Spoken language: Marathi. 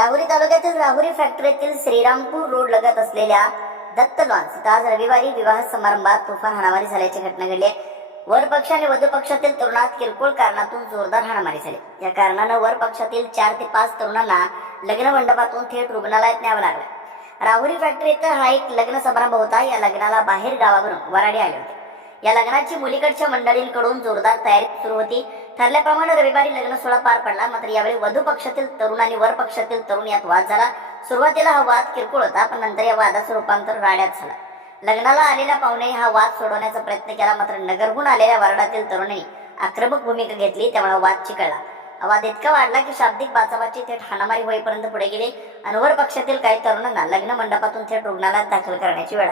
राहुरी तालुक्यातील राहुरी फॅक्टरीतील श्रीरामपूर रोड लगत असलेल्या दत्त लॉन्स इथं आज रविवारी विवाह समारंभात तुफान हाणामारी झाल्याची घटना घडली आहे. वर पक्ष आणि वधू पक्षातील तरुणात किरकोळ कारणातून जोरदार हाणामारी झाली. या कारणानं वर पक्षातील चार ते पाच तरुणांना लग्न मंडपातून थेट रुग्णालयात न्यावं लागलं. राहुरी फॅक्टरी इथं हा एक लग्न समारंभ होता. या लग्नाला बाहेर गावावरून वराडे आले होते. या लग्नाची मुलीकडच्या मंडळींकडून जोरदार तयारी सुरू होती. ठरल्याप्रमाणे रविवारी लग्न सोहळा पार पडला मात्र यावेळी वधू पक्षातील तरुण आणि वर पक्षातील तरुण यात वाद झाला. सुरुवातीला हा वाद किरकोळ होता पण नंतर या वादाचं रूपांतर राड्यात झालं. लग्नाला आलेल्या पाहुणे हा वाद सोडवण्याचा प्रयत्न केला मात्र नगरहून आलेल्या वार्डातील तरुणांनी आक्रमक भूमिका घेतली त्यामुळे वाद चिकळला वाद इतका वाढला की शाब्दिक बाचाबाची थेट हाणामारी होईपर्यंत पुढे गेली आणि वर पक्षातील काही तरुणांना लग्न मंडपातून थेट रुग्णालयात दाखल करण्याची वेळ